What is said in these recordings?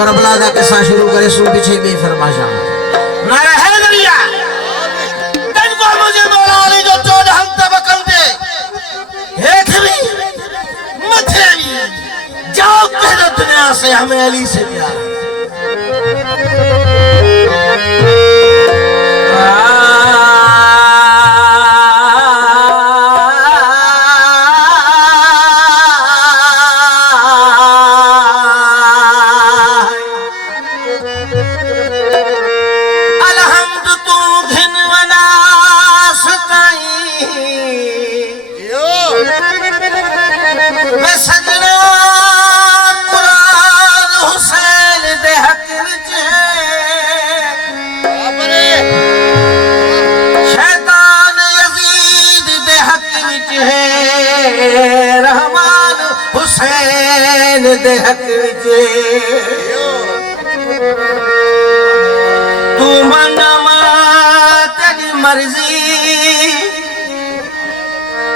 Karbala दा किस्सा शुरू करे सु पीछे भी फरमाशा नारा है नरिया तन को मुझे मौला अली जो 14 तबकन दे हेठ भी मथे भी जाओ कह दो दुनिया से हमें अली से प्यार दे हक विचे तू मनमा तेरी मर्जी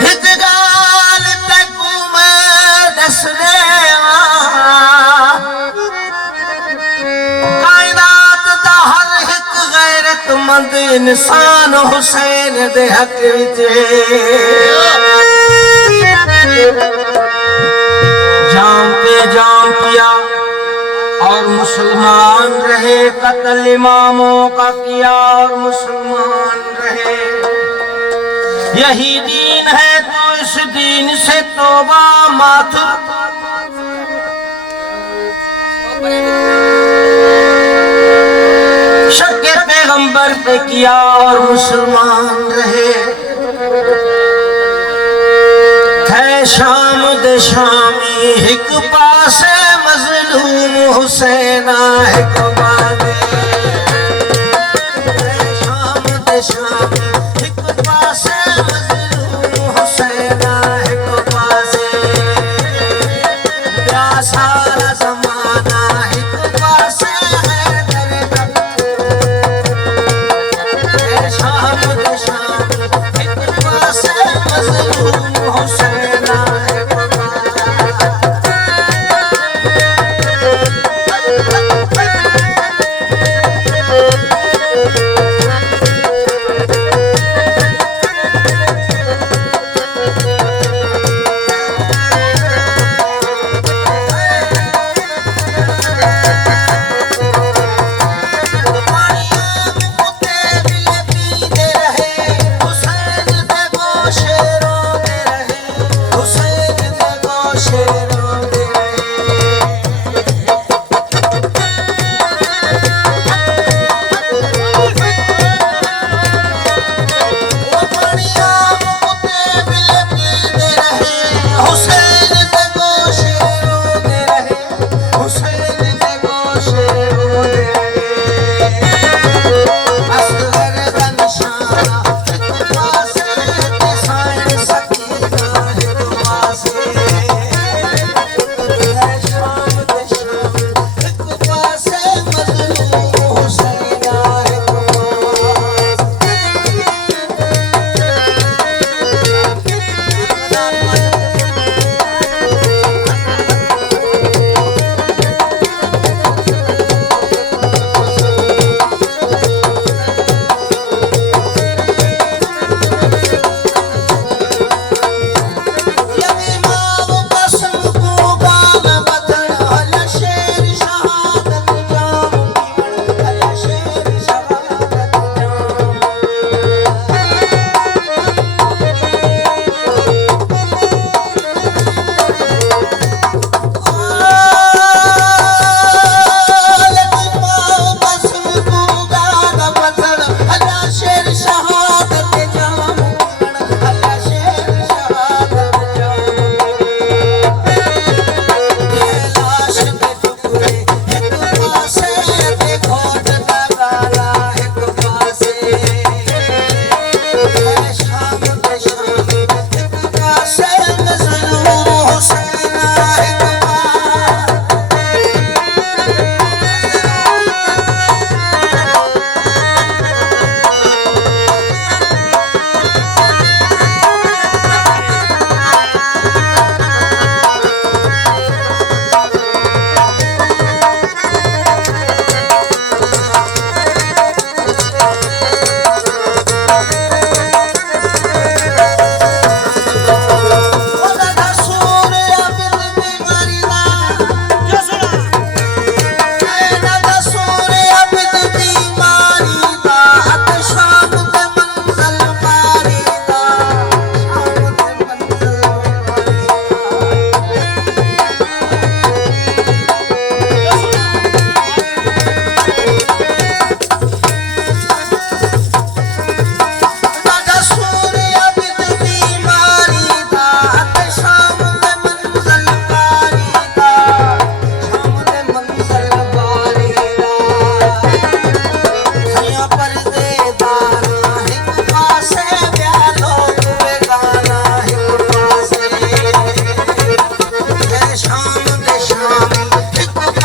हित गाल तकू मैं दसने कायनात दा हर एक गैरतमंद इंसान हुसैन दे हक विचे जाम पे जाम पिया और मुसलमान रहे कत्ल इमामों का किया और मुसलमान रहे यही दीन है तो इस दीन से तौबा माथुर शक पैगंबर पे किया और मुसलमान रहे शाम दे शामी एक पासे मजलूम हुसैना एक बादे शाम दे शामी एक पासे मजलूम हुसैना एक पासे सारा जमाना एक पासे है शाम दे शामी एक पासे मजलूम हुसैना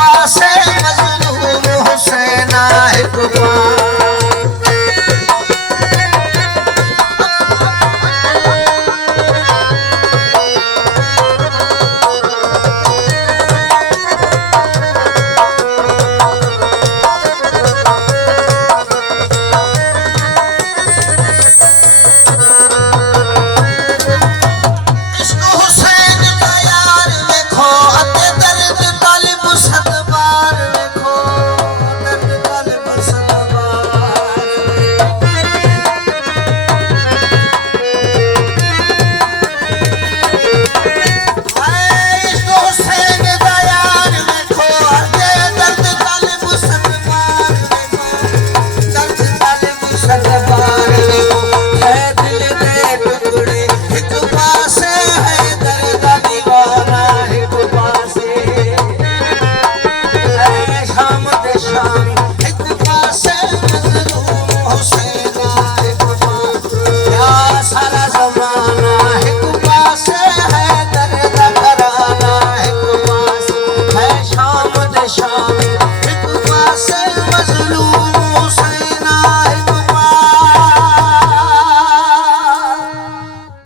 वासे